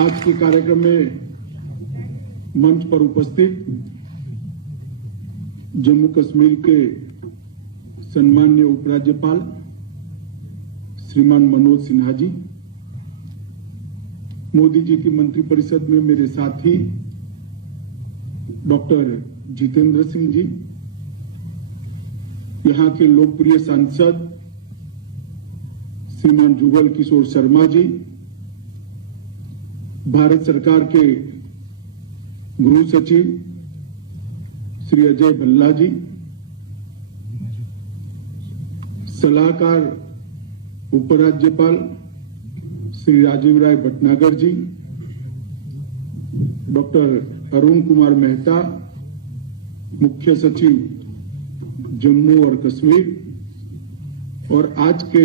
आज के कार्यक्रम में मंच पर उपस्थित जम्मू कश्मीर के सम्माननीय उपराज्यपाल श्रीमान मनोज सिन्हा जी, मोदी जी की मंत्रिपरिषद में मेरे साथी डॉक्टर जितेंद्र सिंह जी, यहां के लोकप्रिय सांसद श्रीमान जुगल किशोर शर्मा जी, भारत सरकार के गृह सचिव श्री अजय भल्ला जी, सलाहकार उपराज्यपाल श्री राजीव राय भटनागर जी, डॉक्टर अरुण कुमार मेहता, मुख्य सचिव जम्मू और कश्मीर, और आज के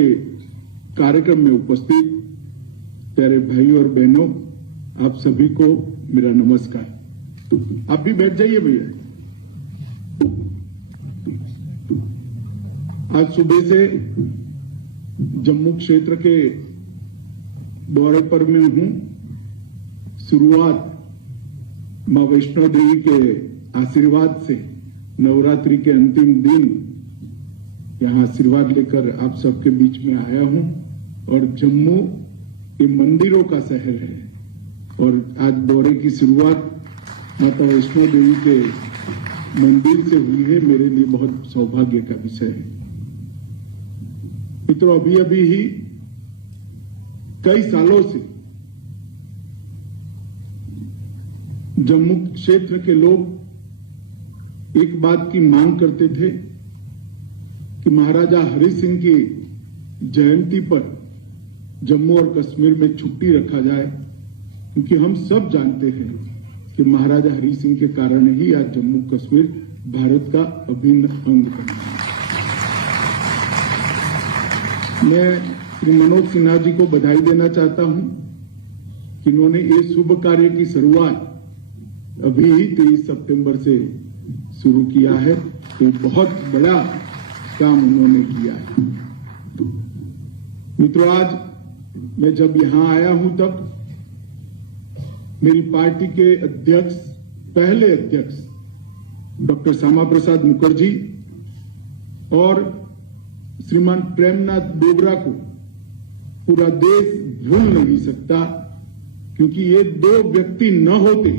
कार्यक्रम में उपस्थित प्यारे भाइयों और बहनों, आप सभी को मेरा नमस्कार। आप भी बैठ जाइए भैया। आज सुबह से जम्मू क्षेत्र के दौरे पर मैं हूं। शुरुआत मां वैष्णो देवी के आशीर्वाद से नवरात्रि के अंतिम दिन यहां आशीर्वाद लेकर आप सबके बीच में आया हूं। और जम्मू ये मंदिरों का शहर है और आज दौरे की शुरुआत माता वैष्णो देवी के मंदिर से हुई है। मेरे लिए बहुत सौभाग्य का विषय है। मित्रों, अभी अभी ही कई सालों से जम्मू क्षेत्र के लोग एक बात की मांग करते थे कि महाराजा हरि सिंह की जयंती पर जम्मू और कश्मीर में छुट्टी रखा जाए, क्योंकि हम सब जानते हैं कि महाराजा हरि सिंह के कारण ही आज जम्मू कश्मीर भारत का अभिन्न अंग बना है। मैं श्री मनोज सिन्हा जी को बधाई देना चाहता हूं कि इन्होंने ये शुभ कार्य की शुरुआत अभी 23 सितंबर से शुरू किया है। तो बहुत बड़ा काम उन्होंने किया है। मित्रों, आज मैं जब यहां आया हूं तब मेरी पार्टी के अध्यक्ष, पहले अध्यक्ष डॉक्टर श्यामा प्रसाद मुखर्जी और श्रीमान प्रेमनाथ डोगरा को पूरा देश भूल नहीं सकता, क्योंकि ये दो व्यक्ति न होते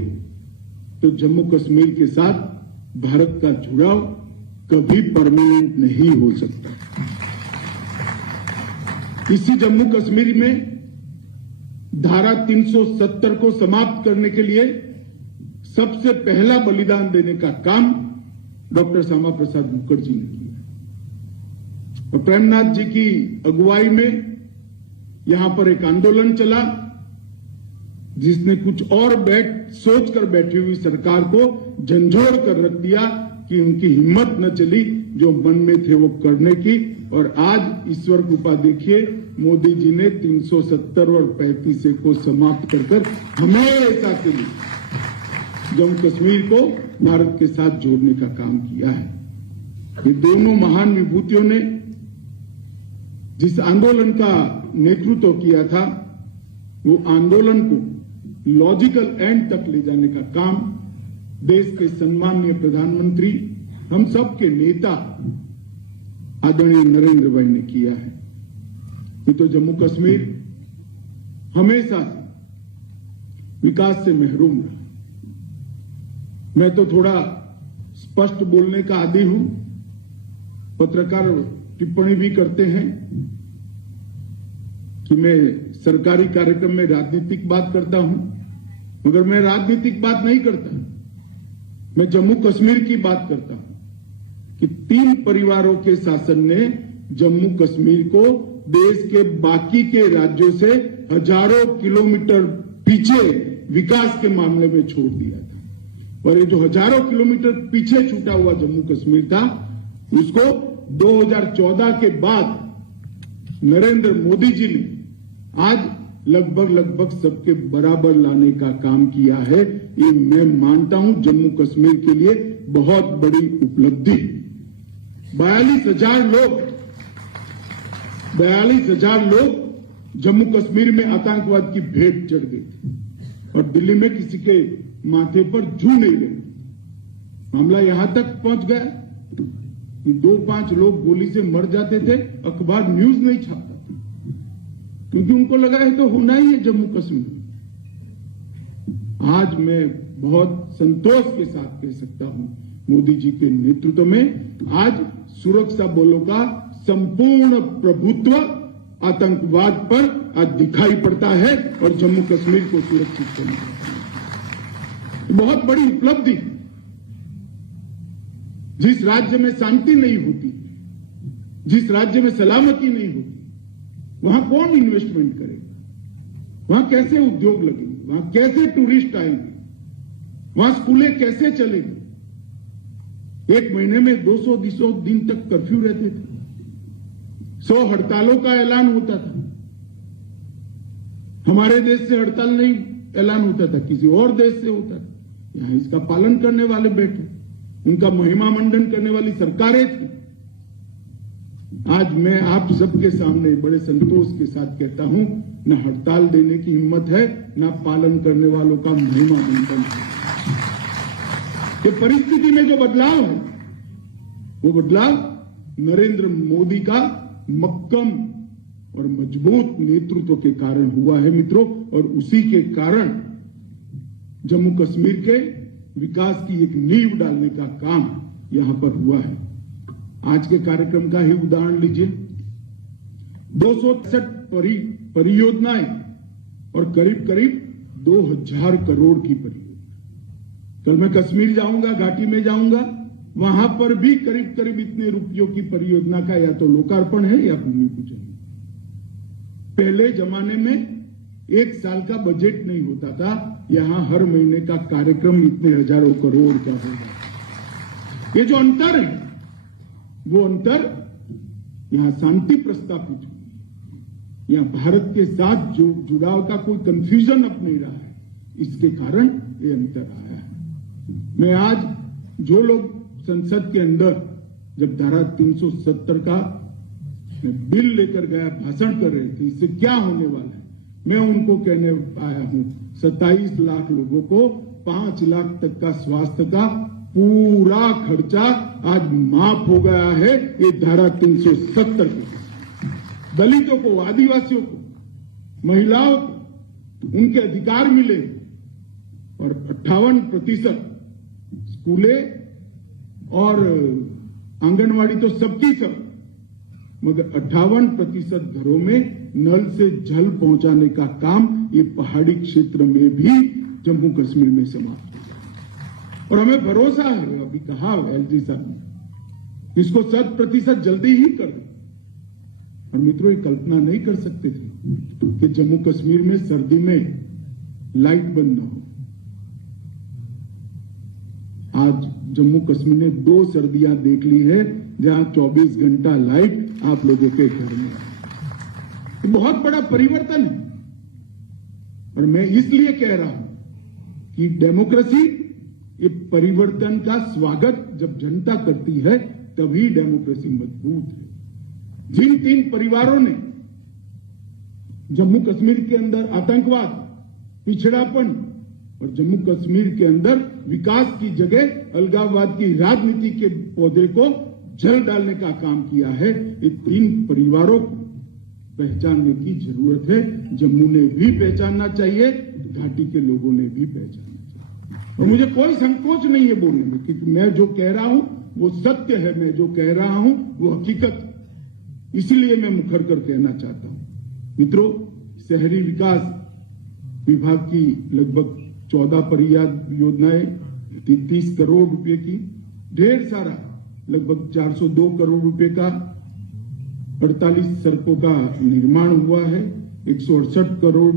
तो जम्मू कश्मीर के साथ भारत का जुड़ाव कभी परमानेंट नहीं हो सकता। इसी जम्मू कश्मीर में धारा 370 को समाप्त करने के लिए सबसे पहला बलिदान देने का काम डॉक्टर श्यामा प्रसाद मुखर्जी ने किया। और प्रेमनाथ जी की अगुवाई में यहां पर एक आंदोलन चला, जिसने कुछ और सोचकर बैठी हुई सरकार को झंझोड़ कर रख दिया कि उनकी हिम्मत न चली जो मन में थे वो करने की। और आज ईश्वर कृपा देखिए, मोदी जी ने 370 और 35 को समाप्त कर हमेशा के लिए जम्मू कश्मीर को भारत के साथ जोड़ने का काम किया है। ये दोनों महान विभूतियों ने जिस आंदोलन का नेतृत्व किया था, वो आंदोलन को लॉजिकल एंड तक ले जाने का काम देश के सम्माननीय प्रधानमंत्री, हम सब के नेता आदरणीय नरेंद्र भाई ने किया है। ये तो जम्मू कश्मीर हमेशा विकास से महरूम रहा। मैं तो थोड़ा स्पष्ट बोलने का आदी हूं। पत्रकार टिप्पणी भी करते हैं कि मैं सरकारी कार्यक्रम में राजनीतिक बात करता हूं, मगर मैं राजनीतिक बात नहीं करता। मैं जम्मू कश्मीर की बात करता हूं कि 3 परिवारों के शासन ने जम्मू कश्मीर को देश के बाकी के राज्यों से हजारों किलोमीटर पीछे विकास के मामले में छोड़ दिया था। और ये जो हजारों किलोमीटर पीछे छूटा हुआ जम्मू कश्मीर था, उसको 2014 के बाद नरेंद्र मोदी जी ने आज लगभग सबके बराबर लाने का काम किया है। ये मैं मानता हूं जम्मू कश्मीर के लिए बहुत बड़ी उपलब्धि। 42,000 लोग जम्मू कश्मीर में आतंकवाद की भेंट चढ़ गए थे। और दिल्ली में किसी के माथे पर जू नहीं रही। मामला यहां तक पहुंच गया कि 2-5 लोग गोली से मर जाते थे, अखबार न्यूज नहीं छापता था, क्योंकि उनको लगा है तो होना ही है जम्मू कश्मीर। आज मैं बहुत संतोष के साथ कह सकता हूं, मोदी जी के नेतृत्व में आज सुरक्षा बलों का संपूर्ण प्रभुत्व आतंकवाद पर आज दिखाई पड़ता है और जम्मू कश्मीर को सुरक्षित करना बहुत बड़ी उपलब्धि। जिस राज्य में शांति नहीं होती, जिस राज्य में सलामती नहीं होती, वहां कौन इन्वेस्टमेंट करेगा, वहां कैसे उद्योग लगेंगे, वहां कैसे टूरिस्ट आएंगे, वहां स्कूलें कैसे चलेंगी। एक महीने में 200 दिन तक कर्फ्यू रहते थे, 100 हड़तालों का ऐलान होता था। हमारे देश से हड़ताल नहीं ऐलान होता था, किसी और देश से होता था। यहां इसका पालन करने वाले बैठे, उनका महिमा मंडन करने वाली सरकारें थी। आज मैं आप सबके सामने बड़े संतोष के साथ कहता हूं, न हड़ताल देने की हिम्मत है, न पालन करने वालों का महिमा मंडन है। ये परिस्थिति में जो बदलाव है, वो बदलाव नरेंद्र मोदी का मक्कम और मजबूत नेतृत्व के कारण हुआ है मित्रों, और उसी के कारण जम्मू कश्मीर के विकास की एक नींव डालने का काम यहां पर हुआ है। आज के कार्यक्रम का ही उदाहरण लीजिए, 263 परियोजनाएं और करीब करीब 2000 करोड़ की परियोजना। कल मैं कश्मीर जाऊंगा, घाटी में जाऊंगा, वहां पर भी करीब करीब इतने रुपयों की परियोजना का या तो लोकार्पण है या भूमि पूजन है। पहले जमाने में 1 साल का बजट नहीं होता था, यहां हर महीने का कार्यक्रम इतने हजारों करोड़ का होगा। ये जो अंतर है, वो अंतर यहां शांति प्रस्तापित हुई, यहां भारत के साथ जो जुड़ाव का कोई कंफ्यूजन अब नहीं रहा है, इसके कारण ये अंतर आया है। मैं आज जो लोग संसद के अंदर जब धारा 370 का बिल लेकर गया भाषण कर रहे थे, इससे क्या होने वाला है, मैं उनको कहने आया हूं 27 लाख लोगों को 5 लाख तक का स्वास्थ्य का पूरा खर्चा आज माफ हो गया है। ये धारा 370 के दलितों को, आदिवासियों को, महिलाओं को उनके अधिकार मिले और 58% स्कूलें और आंगनवाड़ी तो सबकी सब, मगर 58% घरों में नल से जल पहुंचाने का काम ये पहाड़ी क्षेत्र में भी जम्मू कश्मीर में समाप्त हो गया। और हमें भरोसा है, अभी कहा एलजी साहब ने, इसको 100% जल्दी ही कर दे। और मित्रों, ये कल्पना नहीं कर सकते थे कि जम्मू कश्मीर में सर्दी में लाइट बंद न हो। आज जम्मू कश्मीर ने 2 सर्दियां देख ली है जहां 24 घंटा लाइट आप लोगों के घर में है। तो बहुत बड़ा परिवर्तन है। और मैं इसलिए कह रहा हूं कि डेमोक्रेसी, ये परिवर्तन का स्वागत जब जनता करती है तभी डेमोक्रेसी मजबूत है। जिन 3 परिवारों ने जम्मू कश्मीर के अंदर आतंकवाद, पिछड़ापन और जम्मू कश्मीर के अंदर विकास की जगह अलगाववाद की राजनीति के पौधे को जल डालने का काम किया है, ये 3 परिवारों को पहचानने की जरूरत है। जम्मू ने भी पहचानना चाहिए, घाटी के लोगों ने भी पहचानना चाहिए। और मुझे कोई संकोच नहीं है बोलने में, क्योंकि मैं जो कह रहा हूं वो सत्य है, मैं जो कह रहा हूं वो हकीकत, इसलिए मैं मुखर कर कहना चाहता हूं। मित्रों, शहरी विकास विभाग की लगभग 14 परियोजनाएं 33 करोड़ रुपए की, ढेर सारा लगभग 402 करोड़ रुपए का 48 सड़कों का निर्माण हुआ है। 168 करोड़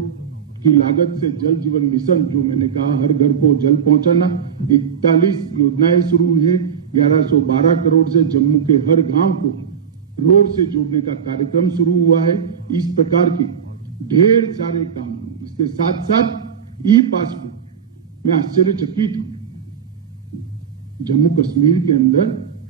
की लागत से जल जीवन मिशन, जो मैंने कहा हर घर को जल पहुंचाना, 41 योजनाएं शुरू हुई है। 1112 करोड़ से जम्मू के हर गांव को रोड से जोड़ने का कार्यक्रम शुरू हुआ है। इस प्रकार के ढेर सारे काम। इसके साथ साथ ई पासबुक, मैं आश्चर्यचकित हूं, जम्मू कश्मीर के अंदर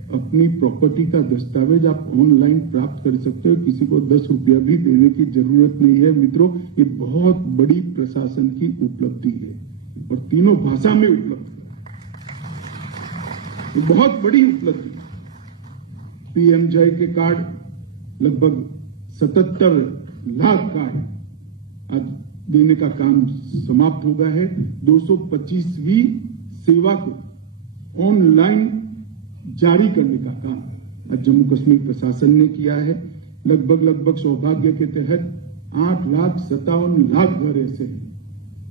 अपनी प्रॉपर्टी का दस्तावेज आप ऑनलाइन प्राप्त कर सकते हो, किसी को 10 रुपया भी देने की जरूरत नहीं है। मित्रों, ये बहुत बड़ी प्रशासन की उपलब्धि है और तीनों भाषा में उपलब्ध है, ये बहुत बड़ी उपलब्धि है। पीएमजय के कार्ड लगभग 77 लाख कार्ड आज देने का काम समाप्त हो गया है। 225वीं सेवा को ऑनलाइन जारी करने का काम आज जम्मू कश्मीर प्रशासन ने किया है। लगभग सौभाग्य के तहत 8,57,00,000 घर ऐसे हैं,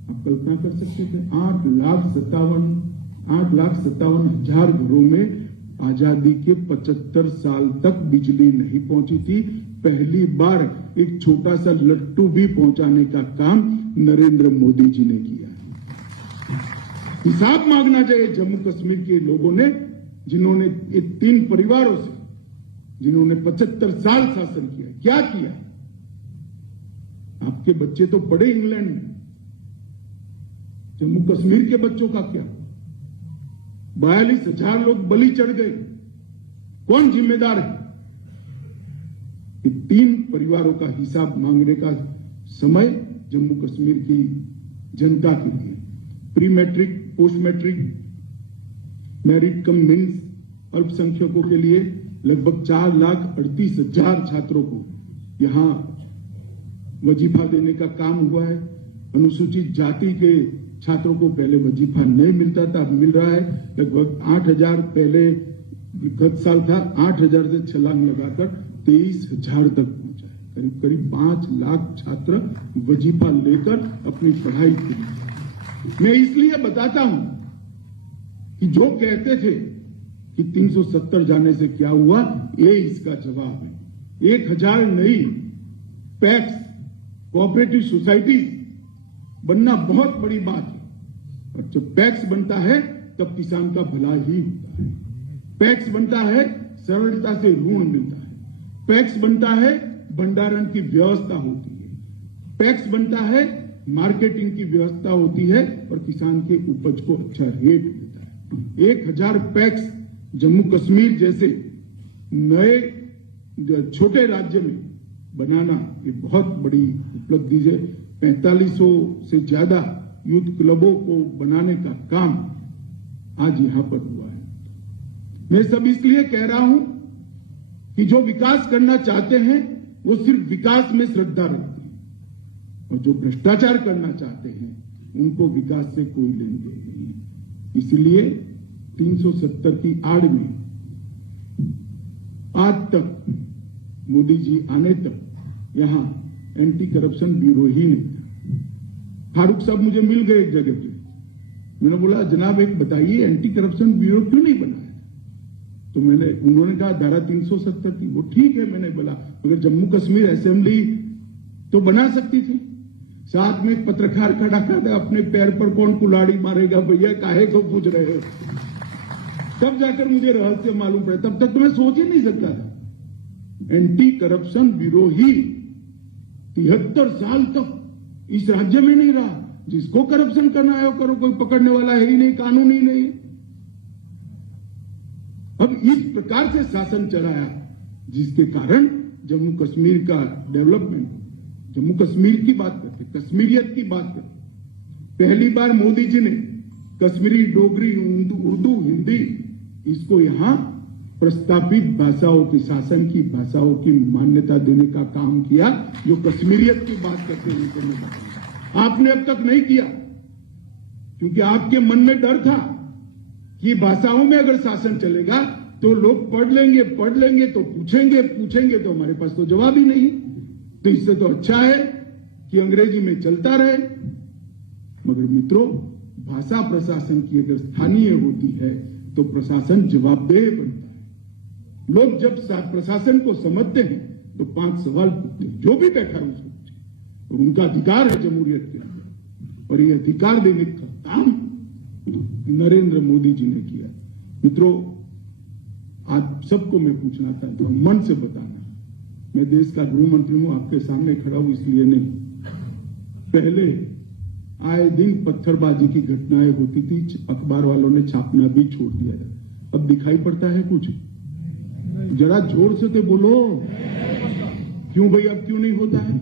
आप कल्पना कर सकते थे 8,57,000 घरों में आजादी के 75 साल तक बिजली नहीं पहुंची थी। पहली बार एक छोटा सा लट्टू भी पहुंचाने का काम नरेंद्र मोदी जी ने किया। हिसाब मांगना चाहिए जम्मू कश्मीर के लोगों ने, जिन्होंने ये 3 परिवारों से, जिन्होंने 75 साल शासन किया, क्या किया। आपके बच्चे तो पढ़े इंग्लैंड में, जम्मू कश्मीर के बच्चों का क्या। 42,000 लोग बलि चढ़ गए, कौन जिम्मेदार है। ये 3 परिवारों का हिसाब मांगने का समय जम्मू कश्मीर की जनता के लिए। Pre matric, post matric, merit cum means अल्पसंख्यकों के लिए लगभग 4,38,000 छात्रों को यहां वजीफा देने का काम हुआ है। अनुसूचित जाति के छात्रों को पहले वजीफा नहीं मिलता था, अब मिल रहा है। लगभग 8,000 पहले गत साल था, 8,000 से छलांग लगाकर 23,000 तक पहुंचा है। करीब 5 लाख छात्र वजीफा लेकर अपनी पढ़ाई की। मैं इसलिए बताता हूं कि जो कहते थे कि 370 जाने से क्या हुआ, ये इसका जवाब है। 1,000 नई पैक्स कोऑपरेटिव सोसाइटी बनना बहुत बड़ी बात है। और जब पैक्स बनता है तब किसान का भला ही होता है। पैक्स बनता है, सरलता से ऋण मिलता है। पैक्स बनता है, भंडारण की व्यवस्था होती है। पैक्स बनता है, मार्केटिंग की व्यवस्था होती है और किसान के उपज को अच्छा रेट मिलता है। 1,000 पैक्स जम्मू कश्मीर जैसे नए छोटे राज्य में बनाना ये बहुत बड़ी उपलब्धि है। 4500 से ज्यादा यूथ क्लबों को बनाने का काम आज यहां पर हुआ है। मैं सब इसलिए कह रहा हूं कि जो विकास करना चाहते हैं वो सिर्फ विकास में श्रद्धा रखते हैं और जो भ्रष्टाचार करना चाहते हैं उनको विकास से कोई लेन देन नहीं है। इसलिए 370 की आड़ में आज तक मोदी जी आने तक यहां एंटी करप्शन ब्यूरो ही नहीं था। फारूक साहब मुझे मिल गए एक जगह पे, मैंने बोला जनाब एक बताइए एंटी करप्शन ब्यूरो क्यों नहीं बनाया। तो उन्होंने कहा धारा 370 थी। वो ठीक है, मैंने बोला मगर जम्मू कश्मीर असेंबली तो बना सकती थी। साथ में एक पत्रकार खड़ा कर दे, अपने पैर पर कौन कुल्हाड़ी मारेगा भैया, काहे को पूछ रहे हो। तब जाकर मुझे रहस्य मालूम पड़ा, तब तक तो मैं सोच ही नहीं सकता था। एंटी करप्शन ब्यूरो ही 73 साल तक इस राज्य में नहीं रहा। जिसको करप्शन करना है वो करो, कोई पकड़ने वाला है ही नहीं, कानून ही नहीं। अब इस प्रकार से शासन चलाया जिसके कारण जम्मू कश्मीर का डेवलपमेंट, जम्मू कश्मीर की बात करते, कश्मीरियत की बात करते। पहली बार मोदी जी ने कश्मीरी, डोगरी, उर्दू, हिंदी इसको यहां प्रस्तावित भाषाओं की, शासन की भाषाओं की मान्यता देने का काम किया। जो कश्मीरियत की बात करते हैं आपने अब तक नहीं किया, क्योंकि आपके मन में डर था कि भाषाओं में अगर शासन चलेगा तो लोग पढ़ लेंगे तो पूछेंगे तो हमारे पास तो जवाब ही नहीं। तो इससे तो अच्छा है कि अंग्रेजी में चलता रहे। मगर मित्रों, भाषा प्रशासन की अगर स्थानीय होती है तो प्रशासन जवाबदेह बनता है। लोग जब प्रशासन को समझते हैं तो 5 सवाल पूछते हैं, जो भी बैठा है उसको पूछे। और उनका अधिकार है जमहूरियत के अंदर, और ये अधिकार देने का काम नरेंद्र मोदी जी ने किया। मित्रों, आज सबको मैं पूछना चाहता हूं, मन से बताना। मैं देश का गृह मंत्री हूं, आपके सामने खड़ा हूं इसलिए नहीं। पहले आए दिन पत्थरबाजी की घटनाएं होती थी, अखबार वालों ने छापना भी छोड़ दिया है। अब दिखाई पड़ता है कुछ? जरा जोर से तो बोलो, क्यों भाई अब क्यों नहीं होता है?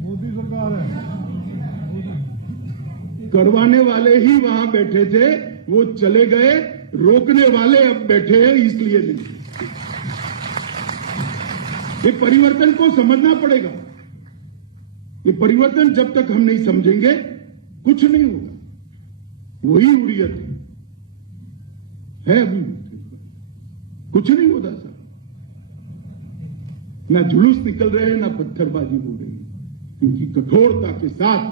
मोदी सरकार है, करवाने वाले ही वहां बैठे थे, वो चले गए, रोकने वाले अब बैठे हैं, इसलिए नहीं। ये परिवर्तन को समझना पड़ेगा। ये परिवर्तन जब तक हम नहीं समझेंगे कुछ नहीं होगा। वही हुर्रियत है अभी, कुछ नहीं होता सर। ना जुलूस निकल रहे हैं, ना पत्थरबाजी हो रही है, क्योंकि कठोरता के साथ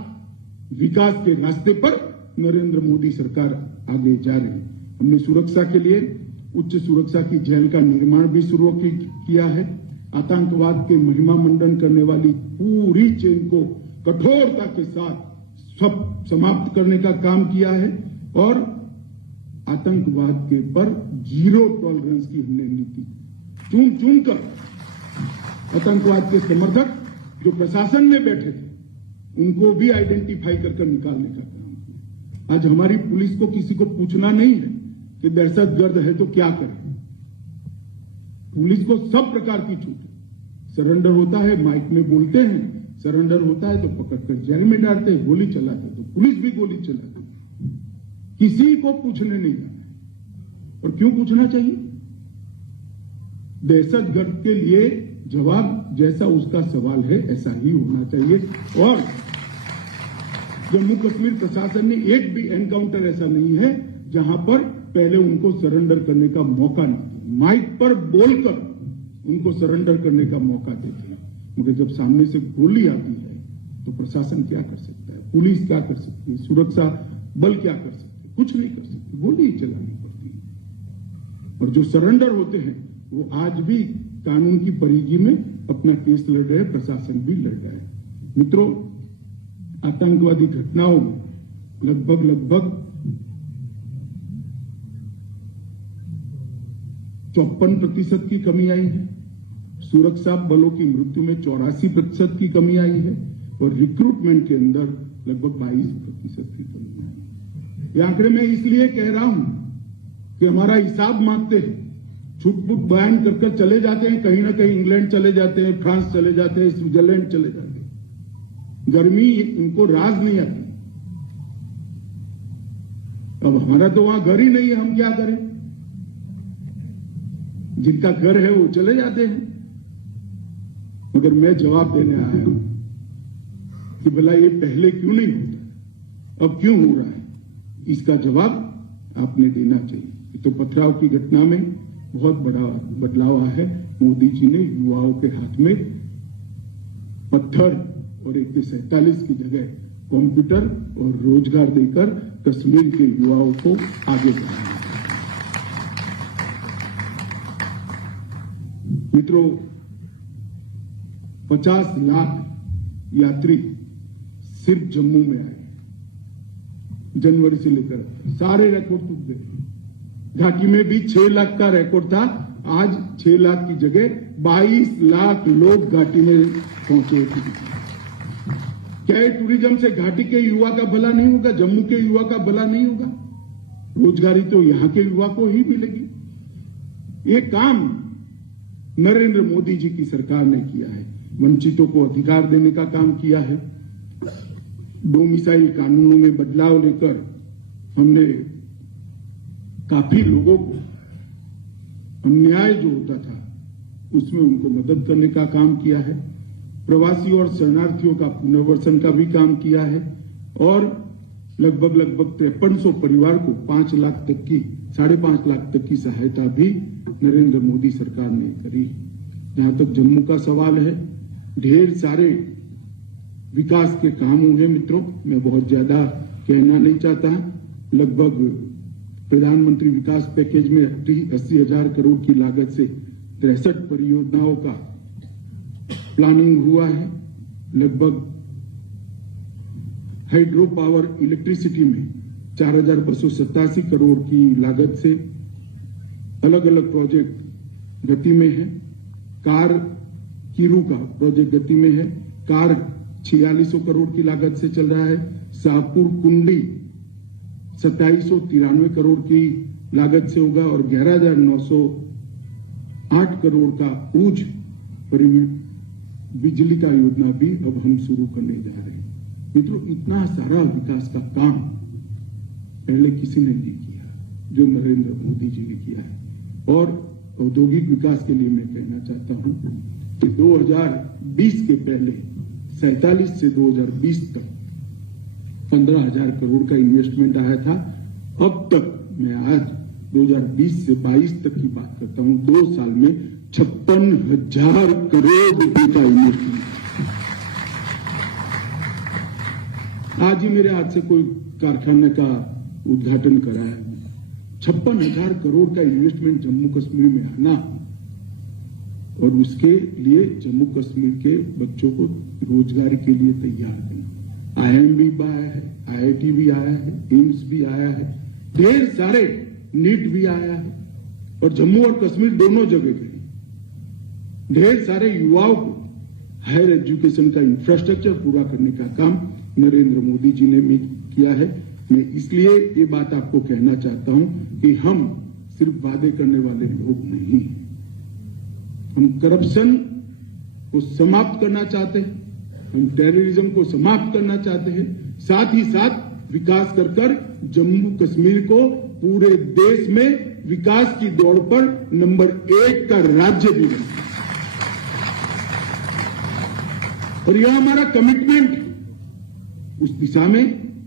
विकास के रास्ते पर नरेंद्र मोदी सरकार आगे जा रही है। हमने सुरक्षा के लिए उच्च सुरक्षा की जेल का निर्माण भी शुरू किया है। आतंकवाद के महिमा मंडन करने वाली पूरी चेन को कठोरता के साथ सब समाप्त करने का काम किया है और आतंकवाद के पर जीरो टॉलरेंस की हमने नीति चुन चुन कर आतंकवाद के समर्थक जो प्रशासन में बैठे थे उनको भी आइडेंटिफाई कर निकालने का काम किया। आज हमारी पुलिस को किसी को पूछना नहीं है कि दहशतगर्द है तो क्या करें। पुलिस को सब प्रकार की छूट है। सरेंडर होता है, माइक में बोलते हैं, सरेंडर होता है तो पकड़कर जेल में डालते हैं, गोली चलाते तो पुलिस भी गोली चलाती है। किसी को पूछने नहीं जाना है। और क्यों पूछना चाहिए? दहशतगर्द के लिए जवाब जैसा उसका सवाल है ऐसा ही होना चाहिए। और जम्मू कश्मीर प्रशासन ने एक भी एनकाउंटर ऐसा नहीं है जहां पर पहले उनको सरेंडर करने का मौका नहीं दिया। माइक पर बोलकर उनको सरेंडर करने का मौका देते हैं, मगर जब सामने से गोली आती है तो प्रशासन क्या कर सकता है, पुलिस क्या कर सकती है, सुरक्षा बल क्या कर सकते हैं? कुछ नहीं कर सकते, गोली ही चलानी पड़ती है। और जो सरेंडर होते हैं वो आज भी कानून की परिधि में अपना केस लड़ रहे हैं, प्रशासन भी लड़ रहा है। मित्रों, आतंकवादी घटनाओं में लगभग 54% की कमी आई है। सुरक्षा बलों की मृत्यु में 84% की कमी आई है और रिक्रूटमेंट के अंदर लगभग 22% की कमी आई है। ये आंकड़े मैं इसलिए कह रहा हूं कि हमारा हिसाब मांगते हैं, छुटपुट बयान कर चले जाते हैं, कहीं ना कहीं इंग्लैंड चले जाते हैं, फ्रांस चले जाते हैं, स्विट्जरलैंड चले जाते हैं। गर्मी इनको राज नहीं आती। अब हमारा तो वहां घर ही नहीं है, हम क्या करें? जिनका घर है वो चले जाते हैं। मगर मैं जवाब देने आया हूं कि भला ये पहले क्यों नहीं होता, अब क्यों हो रहा है, इसका जवाब आपने देना चाहिए। तो पथराव की घटना में बहुत बड़ा बदलाव आया है। मोदी जी ने युवाओं के हाथ में पत्थर और AK-47 की जगह कंप्यूटर और रोजगार देकर कश्मीर के युवाओं को आगे बढ़ाया। मित्रों, 50 लाख यात्री सिर्फ जम्मू में आए जनवरी से लेकर, सारे रिकॉर्ड टूट गए। घाटी में भी 6 लाख का रिकॉर्ड था, आज 6 लाख की जगह 22 लाख लोग घाटी में पहुंचे। क्या ये टूरिज्म से घाटी के युवा का भला नहीं होगा, जम्मू के युवा का भला नहीं होगा? रोजगारी तो यहां के युवा को ही मिलेगी। ये काम नरेंद्र मोदी जी की सरकार ने किया है। वंचितों को अधिकार देने का काम किया है। डोमिसाइल कानूनों में बदलाव लेकर हमने काफी लोगों को अन्याय जो होता था उसमें उनको मदद करने का काम किया है। प्रवासी और शरणार्थियों का पुनर्वसन का भी काम किया है और लगभग 5300 परिवार को 5 लाख तक की 5.5 लाख तक की सहायता भी नरेंद्र मोदी सरकार ने करी। जहां तक जम्मू का सवाल है, ढेर सारे विकास के काम हुए। मित्रों, मैं बहुत ज्यादा कहना नहीं चाहता। लगभग प्रधानमंत्री विकास पैकेज में 80,000 करोड़ की लागत से 63 परियोजनाओं का प्लानिंग हुआ है। लगभग हाइड्रो पावर इलेक्ट्रिसिटी में 4,287 करोड़ की लागत से अलग अलग प्रोजेक्ट गति में है। कार कीरू का प्रोजेक्ट गति में है। कार 4600 करोड़ की लागत से चल रहा है। शाहपुर कुंडी 2793 करोड़ की लागत से होगा और 11,900 8 करोड़ का ऊर्ज बिजली का योजना भी अब हम शुरू करने जा रहे हैं। मित्रों, इतना सारा विकास का काम पहले किसी ने नहीं किया जो नरेंद्र मोदी जी ने किया है। और औद्योगिक विकास के लिए मैं कहना चाहता हूं कि 2020 के पहले 47 से 2020 तक 15,000 करोड़ का इन्वेस्टमेंट आया था। अब तक मैं आज 2020 से 22 तक की बात करता हूं, 2 साल में 56,000 करोड़ रुपए का इन्वेस्टमेंट। आज ही मेरे हाथ से कोई कारखाने का उद्घाटन कराया। 56,000 करोड़ का इन्वेस्टमेंट जम्मू कश्मीर में आना और उसके लिए जम्मू कश्मीर के बच्चों को रोजगार के लिए तैयार करना। IIM भी आया है, IIT भी आया है, एम्स भी आया है, ढेर सारे नीट भी आया है और जम्मू और कश्मीर दोनों जगह के ढेर सारे युवाओं को हायर एजुकेशन का इंफ्रास्ट्रक्चर पूरा करने का काम नरेंद्र मोदी जी ने भी किया है। मैं इसलिए ये बात आपको कहना चाहता हूं कि हम सिर्फ वादे करने वाले लोग नहीं हैं। हम करप्शन को समाप्त करना चाहते हैं, हम टेररिज्म को समाप्त करना चाहते हैं, साथ ही साथ विकास कर जम्मू कश्मीर को पूरे देश में विकास की दौड़ पर नंबर 1 का राज्य भी बने। और यह हमारा कमिटमेंट, उस दिशा में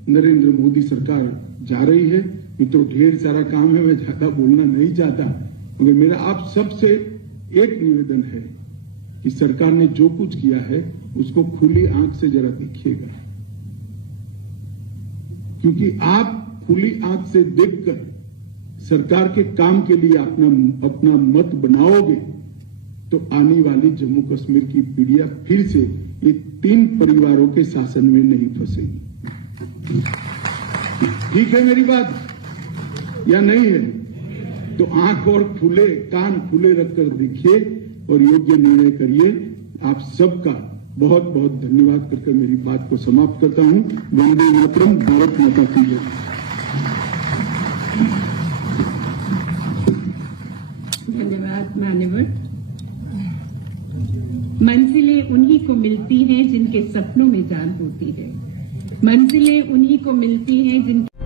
नरेंद्र मोदी सरकार जा रही है। मित्रों, ढेर सारा काम है, मैं ज्यादा बोलना नहीं चाहता, मगर मेरा आप सबसे एक निवेदन है कि सरकार ने जो कुछ किया है उसको खुली आंख से जरा देखिएगा, क्योंकि आप खुली आंख से देखकर सरकार के काम के लिए अपना मत बनाओगे तो आने वाली जम्मू कश्मीर की पीढ़ियां फिर से ये 3 परिवारों के शासन में नहीं फंसेगी। ठीक है मेरी बात या नहीं है? तो आंख और कान खुले रखकर देखिए और योग्य निर्णय करिए। आप सबका बहुत बहुत धन्यवाद करके मेरी बात को समाप्त करता हूं। वंदे मातरम, भारत माता की जय। धन्यवाद मान्यवर। मंजिलें उन्हीं को मिलती हैं जिनके सपनों में जान होती है। मंजिलें उन्हीं को मिलती हैं जिनके